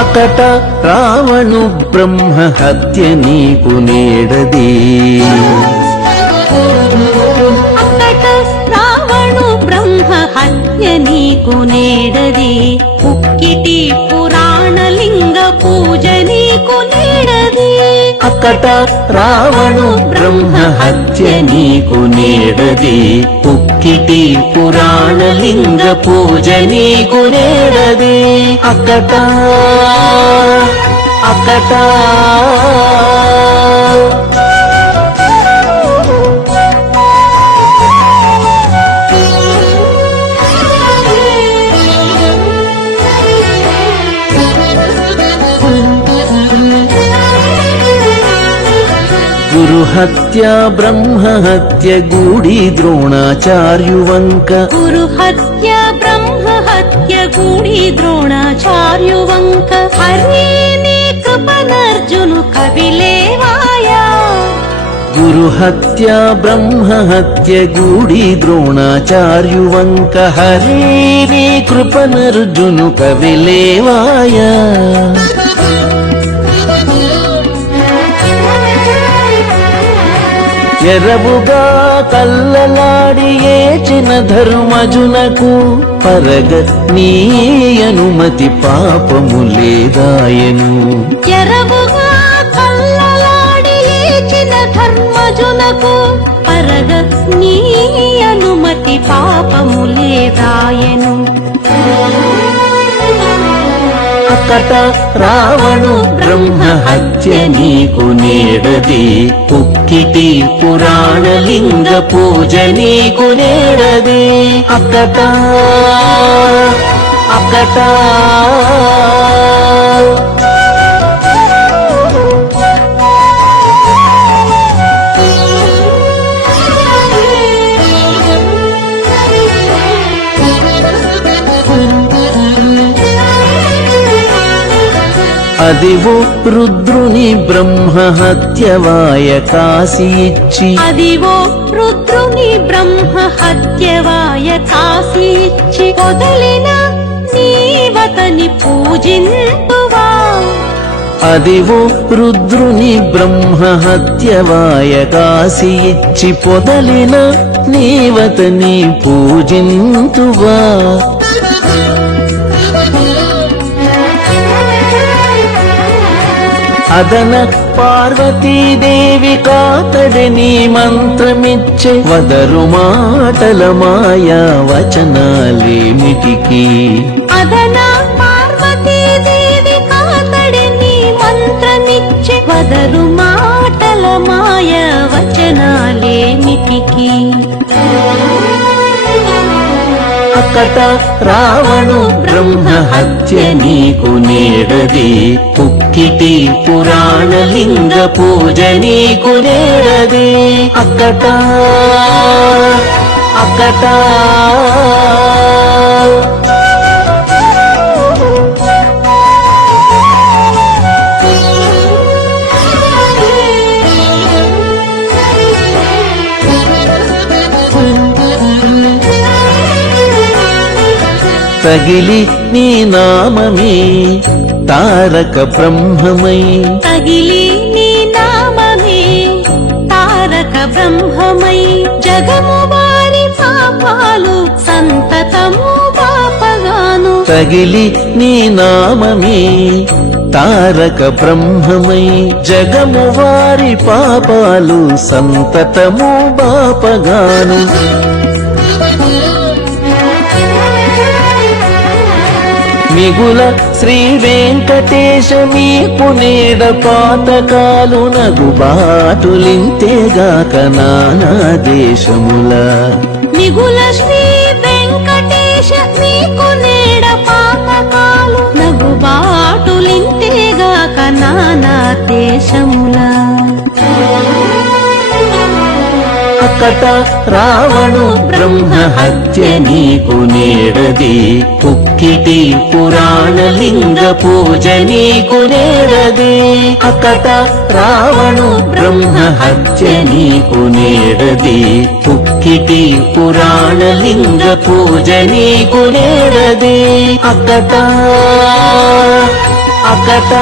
అతట రావణు బ్రహ్మ హత్య నీకు నేడది. అతట రావణు బ్రహ్మ హత్య నీకు నేడది. ఒక్కట రావణు బ్రహ్మ హత్య నీకు నేడది. ఉక్కిటి పురాణలింగ పూజ నీకు నేడది. అక్కట అక్కట. గురు హత్య బ్రహ్మ హత్య గూడి ద్రోణాచార్యువంక గురు హత్య బ్రహ్మ హత్య గూడి ద్రోణాచార్యువంక హరి నీ కృపనర్జును కవిలేవాయా ఎరవుగా కల్లలాడి ఏచిన ధర్మజునకు పరగ నీ అనుమతి పాపము లేదాయను. ఎరవుగా కట రావణు బ్రహ్మ హత్య నీకు నేడది. ఉక్కిటి పురాణలింగ పూజ నీకు నేడది. అక్కట అక్కట అదివు రుద్రుని బ్రహ్మ హత్యవాయ ఇచ్చి అదివో రుద్రుని బ్రహ్మ హత్యవాయ కాశీచ్చి వదిలిన నీవతని పూజింతువా అదివు రుద్రుని బ్రహ్మ హత్యవాయ ఇచ్చి పొదలిన నీవతని పూజింతువా. అదన పార్వతీదేవి కాతడిని మంత్రమిచ్చే వదరు మాటల మాయా వచనాలేమిటికి? అదన పార్వతీదేవి కాతడిని మంత్రమిచ్చే వదరు మాటల మాయ వచనాలేమిటికి? కథ రావణు బ్రహ్మ హత్య నీకు నేడది పుక్కిటి పురాణ లింగ పూజ నీకు నేడది అక్కట అక్కట. తగిలి నీ నామమే తారక బ్రహ్మమై. తగిలి నీ నామమే తారక బ్రహ్మమై. జగము వారి పాపాలు సంతతము పాపగాను. తగిలి నీ నామమే తారక బ్రహ్మమై. జగము వారి పాపాలు సంతతము బాపగాను మిగుల శ్రీ వెంకటేశ మీకు నేడ పాతకాలు నగు బాటులింతేగాక నానా దేశముల. మిగుల శ్రీ వెంకటేశ నీకు నేడ పాపకాలు నగు బాటులింతేగాక నానా దేశములా. కట రావణు బ్రహ్మ హత్య నీకు నేరది. నేడది పురాణ లింగ పూజ నీకు నేరది. అకట రావణు బ్రహ్మ హత్య నీకు నేరది. నేడది పురాణ లింగ పూజ నీకు నేరది. అకట అకట